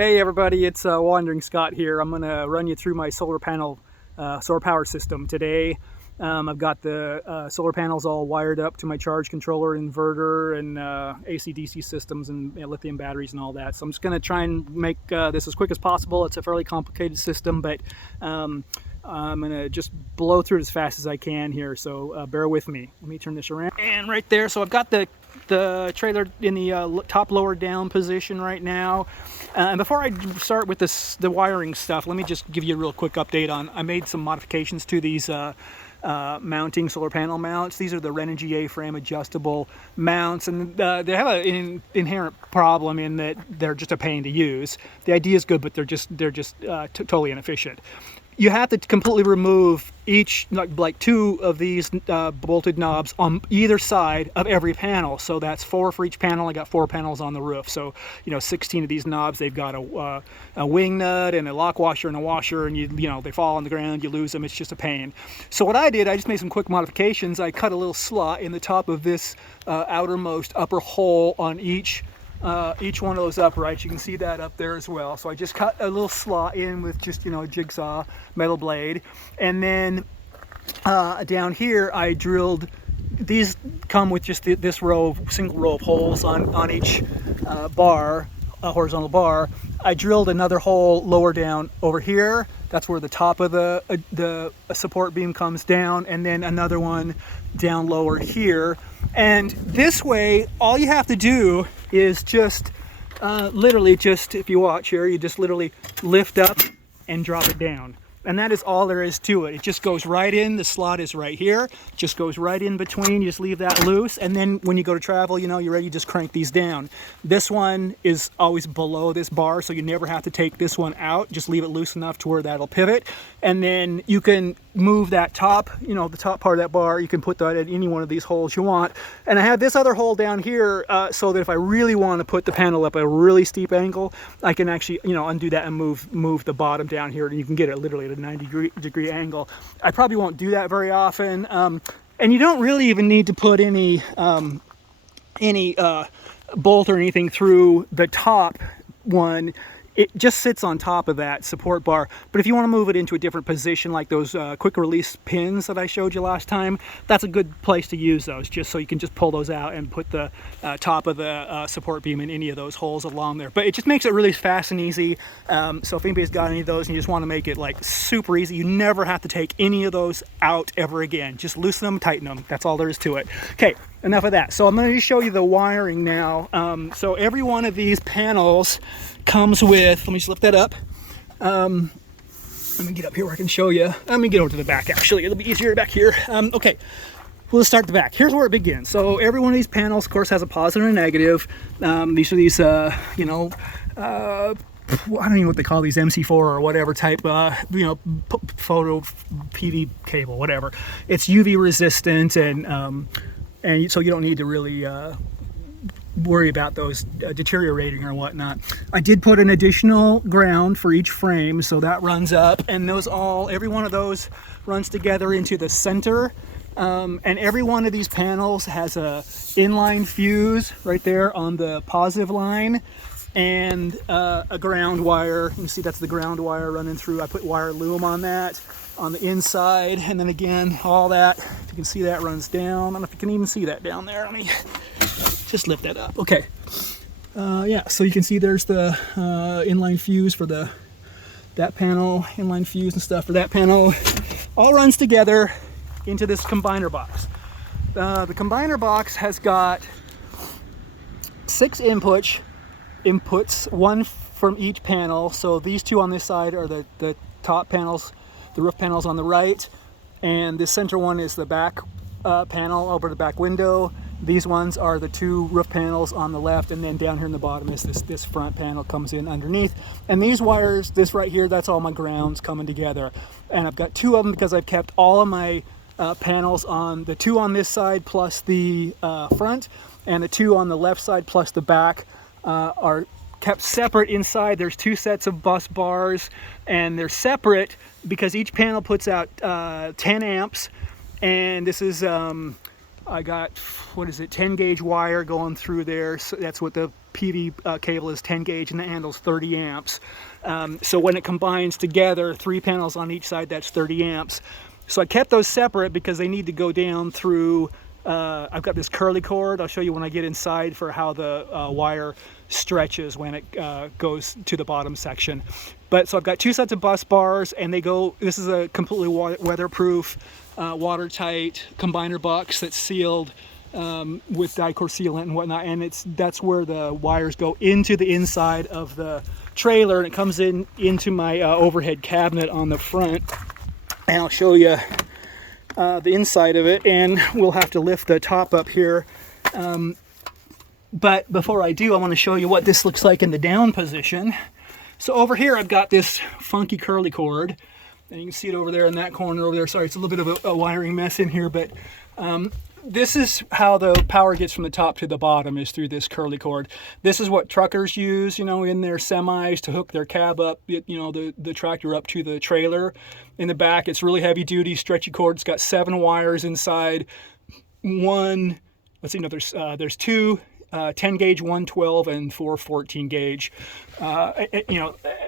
Hey everybody, it's Wandering Scott here. I'm going to run you through my solar power system today. I've got the solar panels all wired up to my charge controller, inverter, and AC/DC systems and lithium batteries and all that. So I'm just going to try and make this as quick as possible. It's a fairly complicated system, but I'm going to just blow through it as fast as I can here, so bear with me. Let me turn this around. And right there, so I've got the trailer in the top lower down position right now. And before I start with the wiring stuff, let me just give you a real quick update on, I made some modifications to these mounting solar panel mounts. These are the Renogy A-frame adjustable mounts, and they have an inherent problem in that they're just a pain to use. The idea is good, but they're just totally inefficient. You have to completely remove each, like two of these bolted knobs on either side of every panel. So that's 4 for each panel. I got 4 panels on the roof. So, 16 of these knobs, they've got a wing nut and a lock washer and a washer, and they fall on the ground, you lose them. It's just a pain. So what I did, I just made some quick modifications. I cut a little slot in the top of this outermost upper hole on each one of those uprights. You can see that up there as well. So I just cut a little slot in with just a jigsaw metal blade, and then down here I drilled. These come with just this single row of holes on each bar, horizontal bar. I drilled another hole lower down over here. That's where the top of the support beam comes down, and then another one down lower here. And this way, all you have to do is just literally just, if you watch here, you just literally lift up and drop it down. And that is all there is to it. It just goes right in. The slot is right here. Just goes right in between. You just leave that loose. And then when you go to travel, you're ready, you just crank these down. This one is always below this bar, so you never have to take this one out. Just leave it loose enough to where that'll pivot. And then you can move that top, the top part of that bar. You can put that in any one of these holes you want. And I have this other hole down here so that if I really want to put the panel up at a really steep angle, I can actually, undo that and move the bottom down here, and you can get it literally at a 90-degree angle. I probably won't do that very often, and you don't really even need to put any bolt or anything through the top one. It just sits on top of that support bar. But if you want to move it into a different position, like those quick release pins that I showed you last time, that's a good place to use those, just so you can just pull those out and put the top of the support beam in any of those holes along there. But it just makes it really fast and easy. So if anybody's got any of those and you just want to make it like super easy, you never have to take any of those out ever again. Just loosen them, tighten them. That's all there is to it. Okay, enough of that. So I'm going to show you the wiring now. So every one of these panels comes with, let me just lift that up. Let me get up here where I can show you. Let me get over to the back, actually. It'll be easier back here. Okay, we'll start at the back. Here's where it begins. So every one of these panels, of course, has a positive and a negative. These are these, I don't know what they call these, MC4 or whatever type, photo PV cable, whatever. It's UV resistant, and so you don't need to really worry about those deteriorating or whatnot. I did put an additional ground for each frame, so that runs up, and every one of those runs together into the center. And every one of these panels has a inline fuse right there on the positive line, and a ground wire. You can see that's the ground wire running through. I put wire loom on that on the inside, and then again, all that, if you can see, that runs down. I don't know if you can even see that down there. Let me just lift that up. Okay. Yeah, so you can see there's the inline fuse for that panel, inline fuse and stuff for that panel. All runs together into this combiner box. The combiner box has got 6 inputs, 1 from each panel. So these 2 on this side are the top panels, the roof panels on the right, and this center one is the back panel over the back window. These ones are the 2 roof panels on the left, and then down here in the bottom is this front panel comes in underneath. And these wires, this right here, that's all my grounds coming together. And I've got 2 of them because I've kept all of my panels on the 2 on this side plus the front, and the 2 on the left side plus the back are kept separate inside. There's 2 sets of bus bars, and they're separate because each panel puts out 10 amps, and this is I got, 10 gauge wire going through there. So that's what the PV cable is 10 gauge and it handles 30 amps. So when it combines together, 3 panels on each side, that's 30 amps. So I kept those separate because they need to go down through, I've got this curly cord. I'll show you when I get inside for how the wire stretches when it goes to the bottom section. But so I've got 2 sets of bus bars, and they go, this is a completely weatherproof, watertight combiner box that's sealed with dicor sealant and whatnot, and that's where the wires go into the inside of the trailer, and it comes into my overhead cabinet on the front. And I'll show you the inside of it, and we'll have to lift the top up here. But before I do, I want to show you what this looks like in the down position. So over here, I've got this funky curly cord, and you can see it over there in that corner over there. Sorry, it's a little bit of a wiring mess in here, but this is how the power gets from the top to the bottom, is through this curly cord. This is what truckers use, you know, in their semis to hook their cab up, you know, the tractor up to the trailer. In the back, it's really heavy duty, stretchy cord. It's got 7 wires inside. There's 2 10 gauge, 1 12, and 4 14 gauge,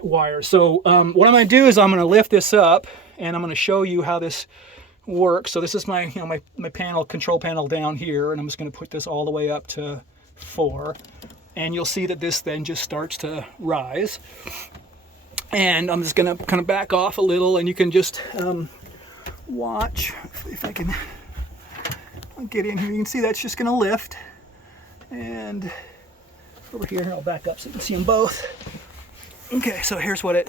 wires. So what I'm going to do is I'm going to lift this up, and I'm going to show you how this works. So this is my, my control panel down here, and I'm just going to put this all the way up to 4, and you'll see that this then just starts to rise. And I'm just going to kind of back off a little, and you can just watch if I can get in here. You can see that's just going to lift. And over here, I'll back up so you can see them both. Okay, so here's what it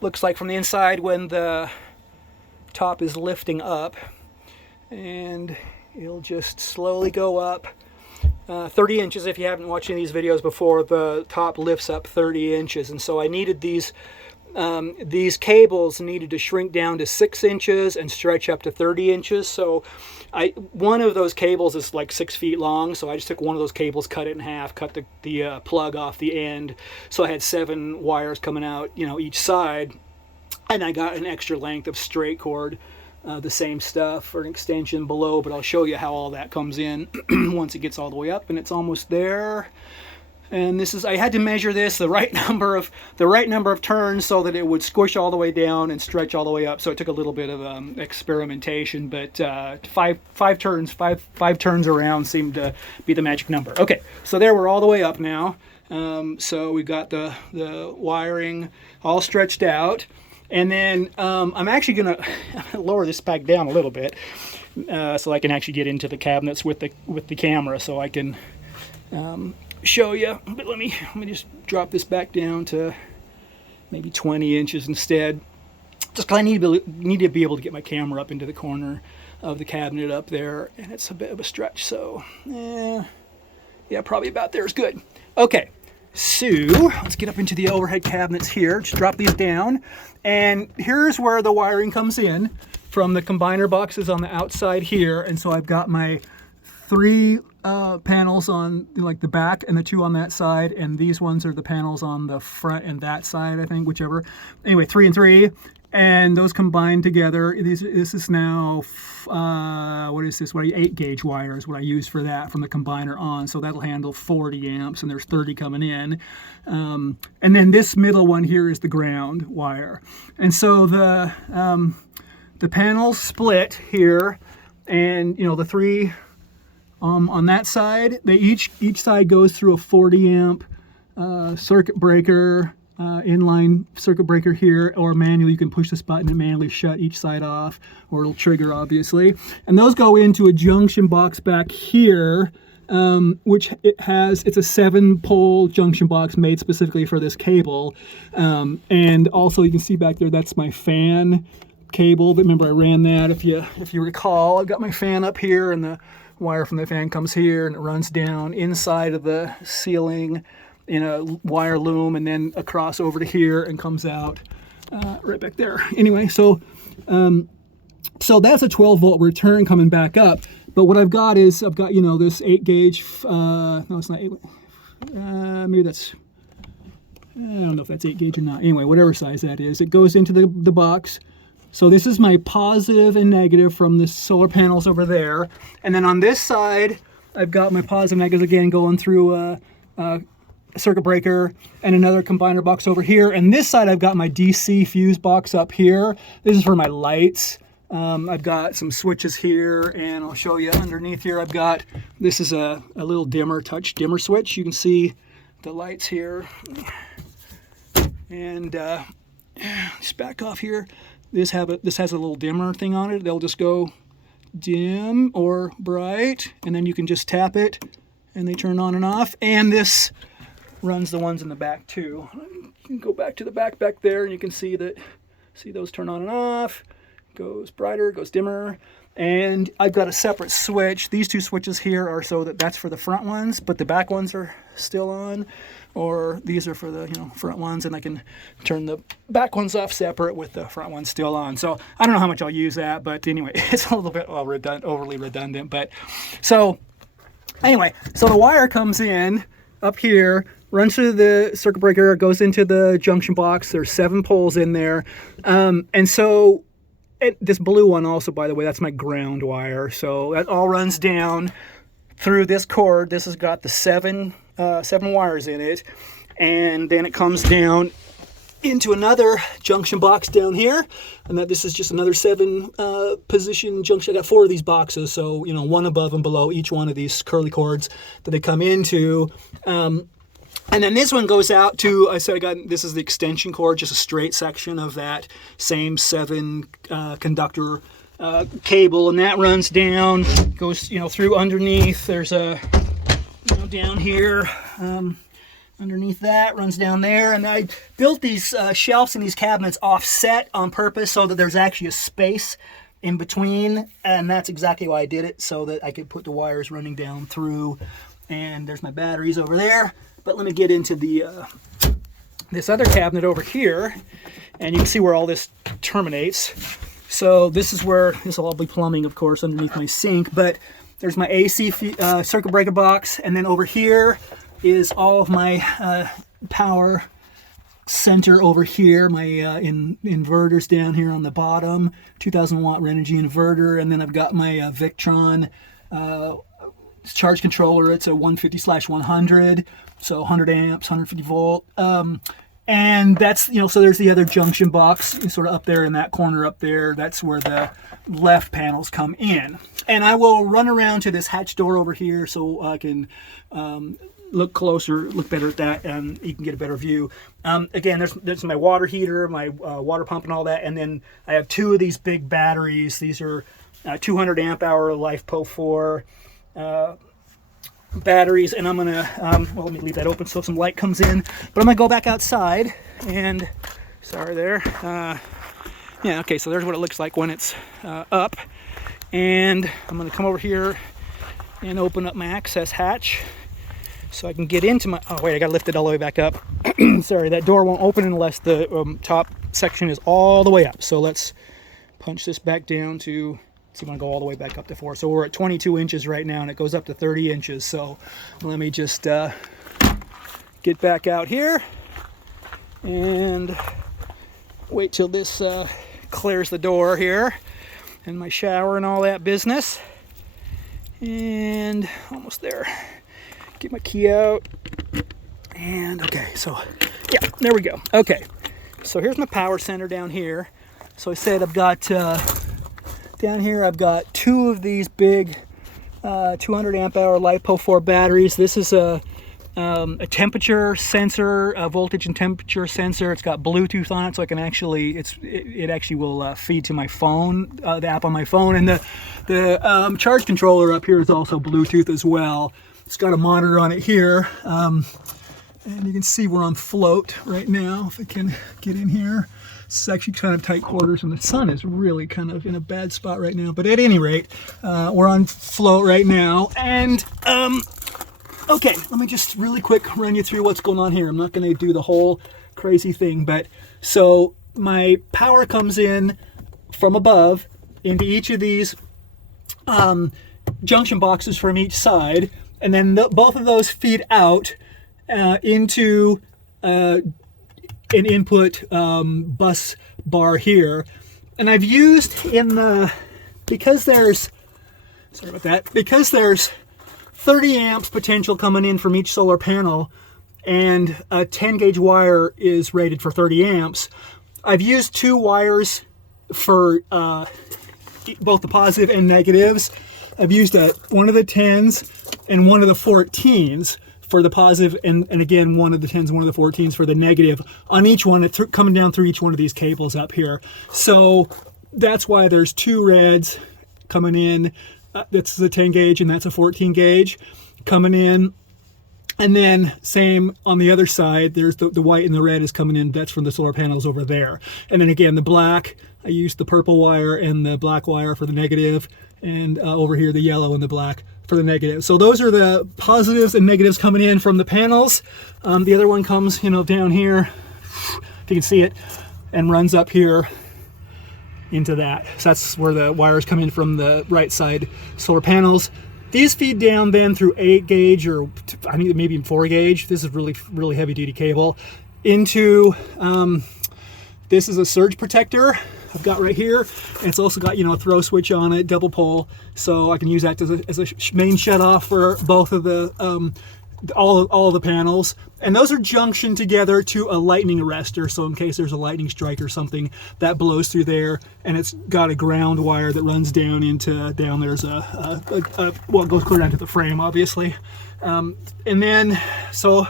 looks like from the inside when the top is lifting up, and it'll just slowly go up 30 inches. If you haven't watched any of these videos before, the top lifts up 30 inches, and so I needed these cables needed to shrink down to 6 inches and stretch up to 30 inches. So one of those cables is like 6 feet long, so I just took one of those cables, cut it in half, cut the plug off the end, so I had 7 wires coming out, each side. And I got an extra length of straight cord, the same stuff for an extension below, but I'll show you how all that comes in once it gets all the way up, and it's almost there. And this is, I had to measure this the right number of turns so that it would squish all the way down and stretch all the way up. So it took a little bit of experimentation, but five turns around seemed to be the magic number. Okay, so there, we're all the way up now. So we got the wiring all stretched out. And then I'm actually going to lower this back down a little bit so I can actually get into the cabinets with the camera, so I can show you. But let me just drop this back down to maybe 20 inches instead. Just because I need to be able to get my camera up into the corner of the cabinet up there, and it's a bit of a stretch. So yeah, probably about there is good. Okay. So let's get up into the overhead cabinets here. Just drop these down, and here's where the wiring comes in from the combiner boxes on the outside here. And so I've got my 3 panels on like the back and the 2 on that side, and these ones are the panels on the front and that side, I think, whichever. Anyway, 3 and 3, and those combined together. This is now what is this? 8 gauge wire is what I use for that from the combiner on. So that'll handle 40 amps, and there's 30 coming in. And then this middle one here is the ground wire. And so the panels split here, and the 3 on that side, they each side goes through a 40 amp circuit breaker. Inline circuit breaker here, or manually you can push this button and manually shut each side off, or it'll trigger, obviously. And those go into a junction box back here, which it's a 7-pole junction box made specifically for this cable. And also you can see back there, that's my fan cable. Remember, I ran that, if you recall. I've got my fan up here, and the wire from the fan comes here, and it runs down inside of the ceiling in a wire loom, and then across over to here and comes out right back there. Anyway, so that's a 12-volt return coming back up. But what I've got is this 8 gauge. No, it's not 8. Maybe that's. I don't know if that's 8 gauge or not. Anyway, whatever size that is, it goes into the box. So this is my positive and negative from the solar panels over there, and then on this side, I've got my positive and negatives again going through circuit breaker and another combiner box over here. And this side I've got my DC fuse box up here. This is for my lights. I've got some switches here, and I'll show you underneath here. I've got, this is a little dimmer, touch dimmer switch. You can see the lights here. And just back off here. This has a little dimmer thing on it. They'll just go dim or bright, and then you can just tap it and they turn on and off. And this runs the ones in the back too. You can go back to the back there, and you can see those turn on and off. Goes brighter, goes dimmer. And I've got a separate switch. These two switches here are so that's for the front ones, but the back ones are still on. Or these are for the front ones, and I can turn the back ones off separate with the front ones still on. So I don't know how much I'll use that, but anyway, it's a little bit overly redundant. But so anyway, so the wire comes in up here, runs through the circuit breaker, goes into the junction box. There's 7 poles in there, and so this blue one also, by the way, that's my ground wire. So that all runs down through this cord. This has got the 7 wires in it, and then it comes down into another junction box down here, and this is just another 7 position junction. I got 4 of these boxes, so one above and below each one of these curly cords that they come into. And then this one goes out to, this is the extension cord, just a straight section of that same 7 conductor cable, and that runs down, goes through underneath. There's a down here, underneath that, runs down there. And I built these shelves and these cabinets offset on purpose so that there's actually a space in between, and that's exactly why I did it, so that I could put the wires running down through. And there's my batteries over there. But let me get into the this other cabinet over here, and you can see where all this terminates. So this is where, this will all be plumbing, of course, underneath my sink, but there's my AC circuit breaker box, and then over here is all of my power center over here, my inverters down here on the bottom, 2000 watt Renogy inverter, and then I've got my Victron charge controller. It's a 150/100, so 100 amps, 150 volt. And that's, so there's the other junction box sort of up there in that corner up there. That's where the left panels come in. And I will run around to this hatch door over here so I can look closer, look better at that, and you can get a better view. Again, there's my water heater, my water pump and all that. And then I have 2 of these big batteries. These are 200 amp hour LiFePO4 batteries, and I'm gonna well, let me leave that open so some light comes in, but I'm gonna go back outside, and sorry there, yeah, okay, so there's what it looks like when it's up, and I'm gonna come over here and open up my access hatch so I can get into my, oh wait, I gotta lift it all the way back up. Sorry, that door won't open unless the top section is all the way up, so let's punch this back down to, so you want to go all the way back up to 4. So we're at 22 inches right now, and it goes up to 30 inches. So let me just get back out here and wait till this clears the door here, and my shower and all that business. And almost there. Get my key out. And okay, so yeah, there we go. Okay, so here's my power center down here. So I said I've got down here, I've got 2 of these big 200 amp hour LiFePO4 batteries. This is a temperature sensor, a voltage and temperature sensor. It's got Bluetooth on it, so I can actually, it actually will feed to my phone, the app on my phone. And the charge controller up here is also Bluetooth as well. It's got a monitor on it here, and you can see we're on float right now. If I can get in here. It's actually kind of tight quarters, and the sun is really kind of in a bad spot right now. But at any rate, we're on float right now. And okay, let me just really quick run you through what's going on here. I'm not going to do the whole crazy thing, but so my power comes in from above into each of these junction boxes from each side, and then both of those feed out into an input bus bar here. And I've used in the, because there's 4 30 amps potential coming in from each solar panel, and a 10 gauge wire is rated for 30 amps. I've used 2 wires for both the positive and negatives. I've used one of the 10s and one of the 14s for the positive, and again one of the 10s and one of the 14s for the negative on each one, coming down through each one of these cables up here. So that's why there's 2 reds coming in. That's a 10 gauge and that's a 14 gauge coming in. And then same on the other side, there's the white and the red is coming in. That's from the solar panels over there. And then again, the black, I used the purple wire and the black wire for the negative, and over here the yellow and the black for the negative. So those are the positives and negatives coming in from the panels. The other one comes, you know, down here, if you can see it, and runs up here into that. So that's where the wires come in from the right side solar panels. These feed down then through 8 gauge, or I think maybe 4 gauge. This is really heavy duty cable into, this is a surge protector I've got right here. And it's also got, you know, a throw switch on it, double pole. So I can use that as a main shut off for both of the, all of the panels. And those are junctioned together to a lightning arrestor. So in case there's a lightning strike or something, that blows through there. And it's got a ground wire that runs down into, there's well, it goes clear down to the frame, obviously. And then, so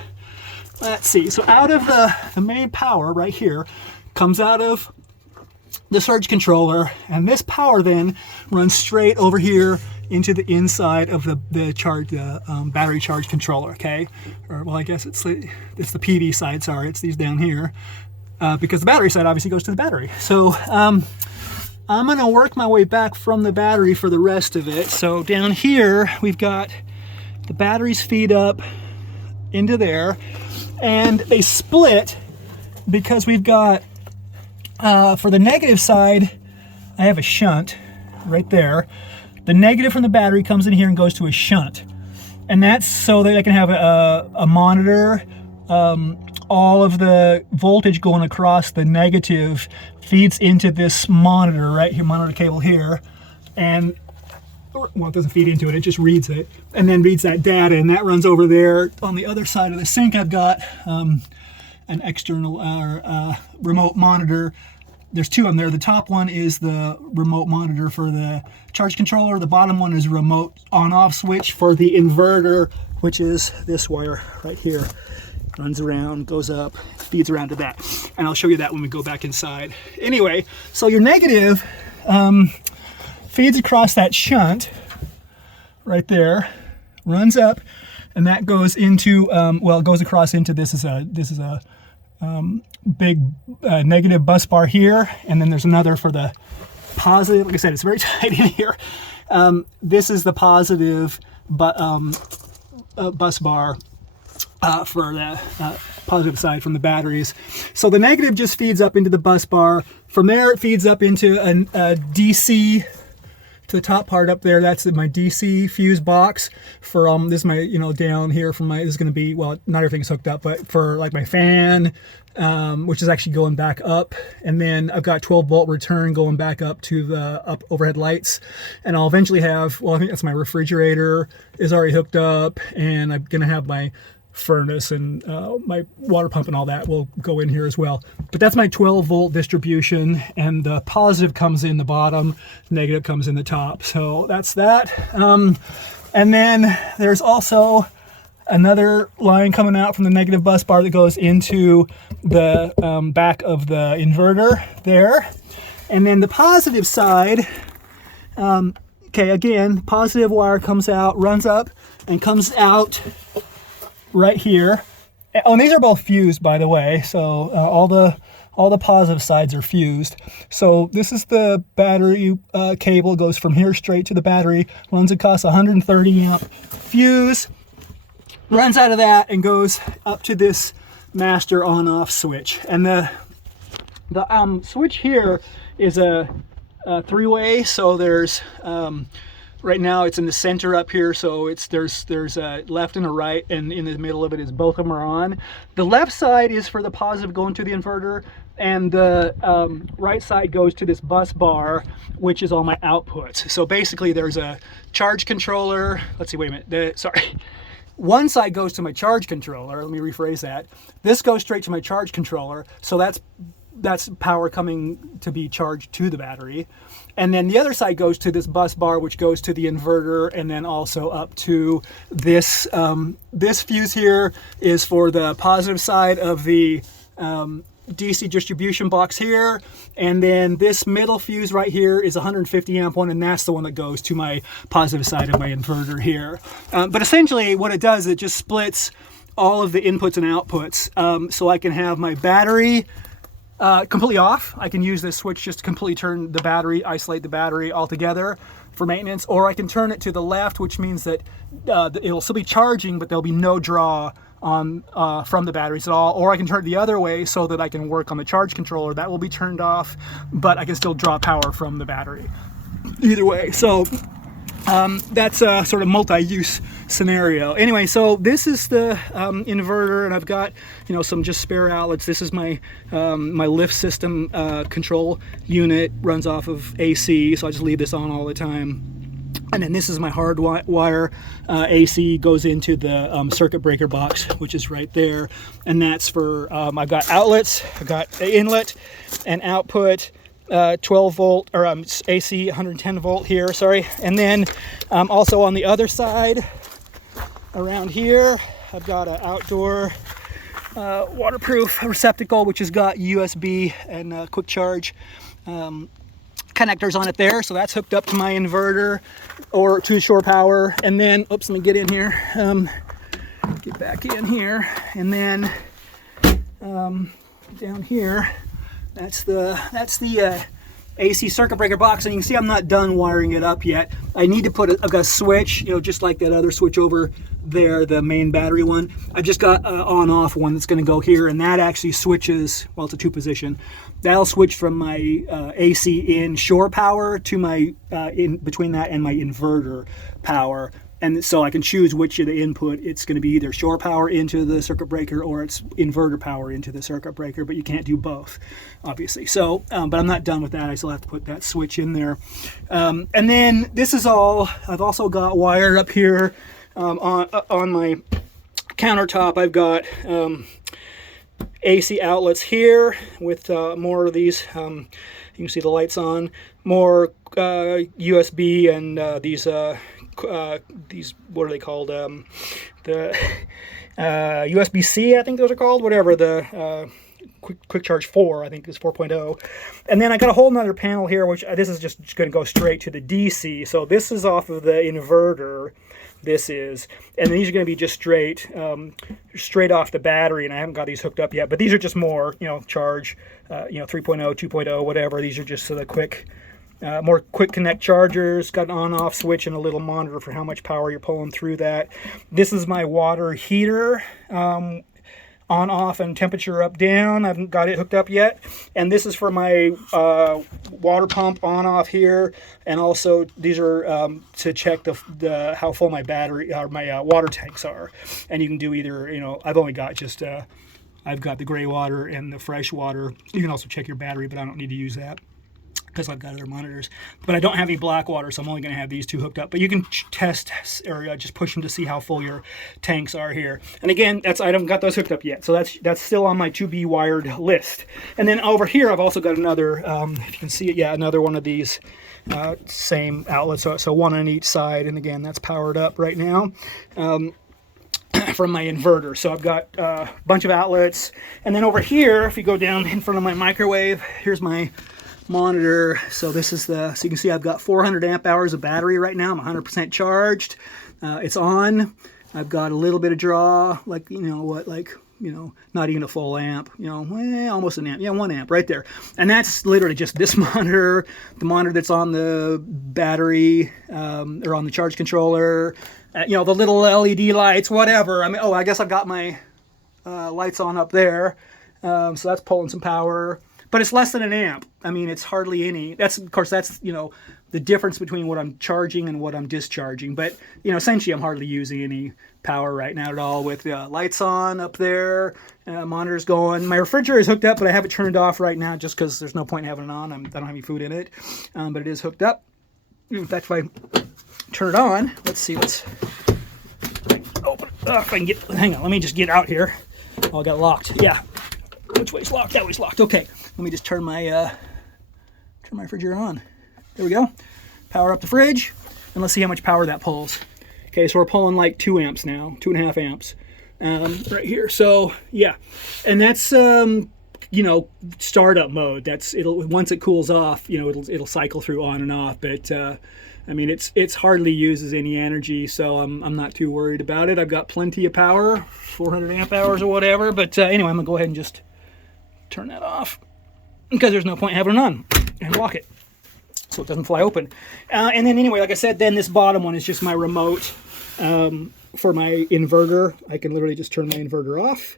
let's see. So out of the main power right here comes out of the surge controller, and this power then runs straight over here into the inside of the battery charge controller. Okay, or well, I guess it's the PV side. Sorry, it's these down here, because the battery side obviously goes to the battery. So I'm gonna work my way back from the battery for the rest of it. So down here we've got the batteries feed up into there, and they split because we've got for the negative side, I have a shunt right there. The negative from the battery comes in here and goes to a shunt. And that's so that I can have a monitor. All of the voltage going across the negative feeds into this monitor right here, monitor cable here. And, well, it doesn't feed into it, it just reads it. And then reads that data, and that runs over there. On the other side of the sink, I've got an external remote monitor. There's 2 of them there. The top one is the remote monitor for the charge controller. The bottom one is a remote on-off switch for the inverter, which is this wire right here. Runs around, goes up, feeds around to that. And I'll show you that when we go back inside. Anyway, so your negative feeds across that shunt right there, runs up, and that goes into, well, it goes across into this is a big negative bus bar here, and then there's another for the positive. Like I said, it's very tight in here. This is the positive bus bar for the positive side from the batteries. So the negative just feeds up into the bus bar. From there it feeds up into a DC, to the top part up there. That's my DC fuse box for this is my, you know, down here from my, this is going to be, well, not everything's hooked up, but for like my fan, which is actually going back up. And then I've got 12-volt return going back up to the overhead lights. And I'll eventually have, well, I think that's my refrigerator is already hooked up, and I'm going to have my furnace and my water pump and all that will go in here as well. But that's my 12-volt distribution, and the positive comes in the bottom, negative comes in the top. So that's that. And then there's also another line coming out from the negative bus bar that goes into the back of the inverter there. And then the positive side, okay, again, positive wire comes out, runs up, and comes out right here. Oh, and these are both fused, by the way. So all the positive sides are fused. So this is the battery cable. It goes from here straight to the battery. Runs across 130 amp fuse. Runs out of that and goes up to this master on-off switch. And the switch here is a 3-way. So there's right now it's in the center up here, so there's a left and a right, and in the middle of it is both of them are on. The left side is for the positive going to the inverter, and the right side goes to this bus bar, which is all my outputs. So basically there's a charge controller. Let's see, wait a minute, sorry. One side goes to my charge controller. Let me rephrase that. This goes straight to my charge controller, so that's power coming to be charged to the battery. And then the other side goes to this bus bar, which goes to the inverter, and then also up to this. This fuse here is for the positive side of the DC distribution box here, and then this middle fuse right here is 150 amp one, and that's the one that goes to my positive side of my inverter here. But essentially what it does, it just splits all of the inputs and outputs, so I can have my battery completely off. I can use this switch just to completely turn the battery, isolate the battery altogether for maintenance, or I can turn it to the left, which means that it'll still be charging, but there'll be no draw on from the batteries at all. Or I can turn it the other way so that I can work on the charge controller. That will be turned off, but I can still draw power from the battery. Either way, so that's a sort of multi-use scenario. Anyway, so this is the inverter, and I've got, you know, some just spare outlets. This is my my lift system control unit, runs off of AC, so I just leave this on all the time. And then this is my hard wire AC, goes into the circuit breaker box, which is right there. And that's for, I've got outlets, I've got inlet and output, 12 volt, or AC 110 volt here, sorry. And then also on the other side, around here, I've got an outdoor waterproof receptacle, which has got USB and quick charge connectors on it there, so that's hooked up to my inverter or to shore power. And then, oops, let me get in here, get back in here, and then down here, that's the AC circuit breaker box. And you can see I'm not done wiring it up yet. I need to put I've got a switch, you know, just like that other switch over there, the main battery one. I've just got on-off one that's going to go here, and that actually switches, well, it's a two position. That'll switch from my AC in shore power to my in between that and my inverter power. And so I can choose which of the input. It's going to be either shore power into the circuit breaker or it's inverter power into the circuit breaker, but you can't do both, obviously. So, but I'm not done with that. I still have to put that switch in there. And then this is all, I've also got wired up here on my countertop. I've got AC outlets here with more of these. You can see the lights on. More USB and these, what are they called? The USB-C, I think those are called. Whatever, the quick charge 4, I think is 4.0. And then I got a whole nother panel here, which this is just going to go straight to the DC. So this is off of the inverter. This is, and these are going to be just straight off the battery, and I haven't got these hooked up yet, but these are just more, you know, charge, 3.0, 2.0, whatever. These are just the quick, more quick connect chargers, got an on-off switch and a little monitor for how much power you're pulling through that. This is my water heater, on-off and temperature up-down. I haven't got it hooked up yet. And this is for my water pump on-off here. And also these are to check the how full my battery or my water tanks are. And you can do either, you know, I've only got just I've got the gray water and the fresh water. You can also check your battery, but I don't need to use that because I've got other monitors. But I don't have any black water, so I'm only going to have these two hooked up. But you can test or just push them to see how full your tanks are here. And again, I haven't got those hooked up yet, so that's still on my to be wired list. And then over here, I've also got another, if you can see it, yeah, another one of these same outlets. So one on each side, and again, that's powered up right now. From my inverter. So I've got a bunch of outlets. And then over here, if you go down in front of my microwave, here's my monitor. So this is so you can see I've got 400 amp hours of battery right now. I'm 100% charged. It's on. I've got a little bit of draw, like, you know what, like, you know, not even a full amp, you know, almost an amp. Yeah, 1 amp right there. And that's literally just this monitor, the monitor that's on the battery, or on the charge controller, you know, the little LED lights, whatever. I mean, oh, I guess I've got my lights on up there. So that's pulling some power. but it's less than an amp. I mean, it's hardly any. That's, of course, that's, you know, the difference between what I'm charging and what I'm discharging. But, you know, essentially I'm hardly using any power right now at all, with lights on up there, monitors going. My refrigerator is hooked up, but I have it turned off right now just because there's no point in having it on. I don't have any food in it, but it is hooked up. In fact, if I turn it on, let's see, let's open it up. If I can get, hang on, let me just get out here. Oh, I got locked. Yeah. Which way's locked? That way's locked. Okay. Let me just turn my refrigerator on. There we go. Power up the fridge, and let's see how much power that pulls. Okay, so we're pulling like 2 amps now, 2.5 amps right here. So yeah, and that's you know, startup mode. That's, it'll, once it cools off, you know, it'll cycle through on and off. But I mean, it's hardly uses any energy, so I'm not too worried about it. I've got plenty of power, 400 amp hours or whatever. But anyway, I'm gonna go ahead and just turn that off because there's no point in having it on, and lock it so it doesn't fly open. And then anyway, like I said, then this bottom one is just my remote for my inverter. I can literally just turn my inverter off,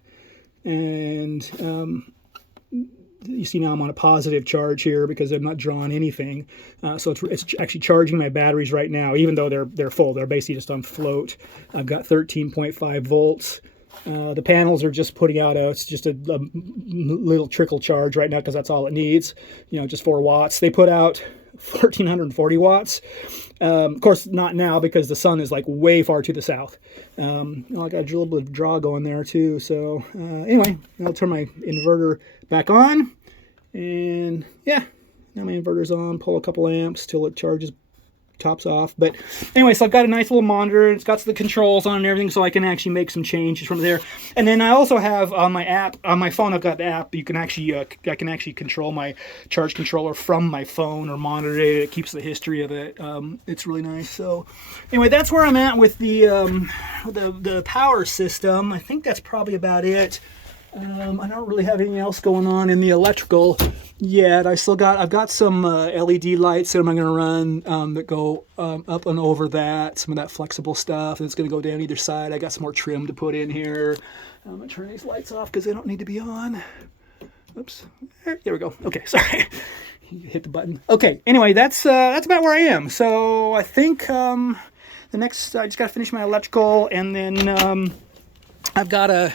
and you see now I'm on a positive charge here because I'm not drawing anything. So it's actually charging my batteries right now, even though they're full. They're basically just on float. I've got 13.5 volts. The panels are just putting out it's just a little trickle charge right now because that's all it needs. You know, just 4 watts. They put out 1,440 watts. Of course, not now because the sun is like way far to the south. I got a little bit of draw going there too. So anyway, I'll turn my inverter back on, and yeah, now my inverter's on. Pull a couple amps till it charges, tops off. But anyway, so I've got a nice little monitor. It's got the controls on and everything, so I can actually make some changes from there. And then I also have on my app, on my phone, I've got the app. You can actually, I can actually control my charge controller from my phone or monitor it. It keeps the history of it. It's really nice. So anyway, that's where I'm at with the power system. I think that's probably about it. I don't really have anything else going on in the electrical yet. I've got some LED lights that I'm going to run that go up and over that, some of that flexible stuff, and it's going to go down either side. I got some more trim to put in here. I'm going to turn these lights off because they don't need to be on. Oops. There we go. Okay, sorry. Hit the button. Okay, anyway, that's about where I am. So I think the next, I just got to finish my electrical, and then I've got to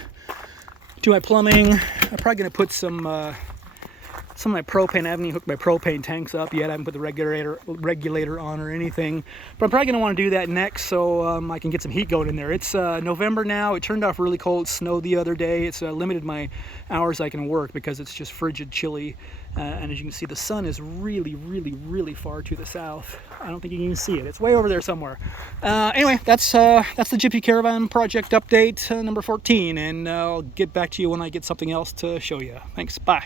do my plumbing. I'm probably going to put some of my propane. I haven't even hooked my propane tanks up yet. I haven't put the regulator on or anything. But I'm probably going to want to do that next, so I can get some heat going in there. It's November now. It turned off really cold. It snowed the other day. It's limited my hours I can work because it's just frigid chilly. And as you can see, the sun is really, really, really far to the south. I don't think you can even see it. It's way over there somewhere. Anyway, that's the Gypsy Caravan Project update number 14. And I'll get back to you when I get something else to show you. Thanks. Bye.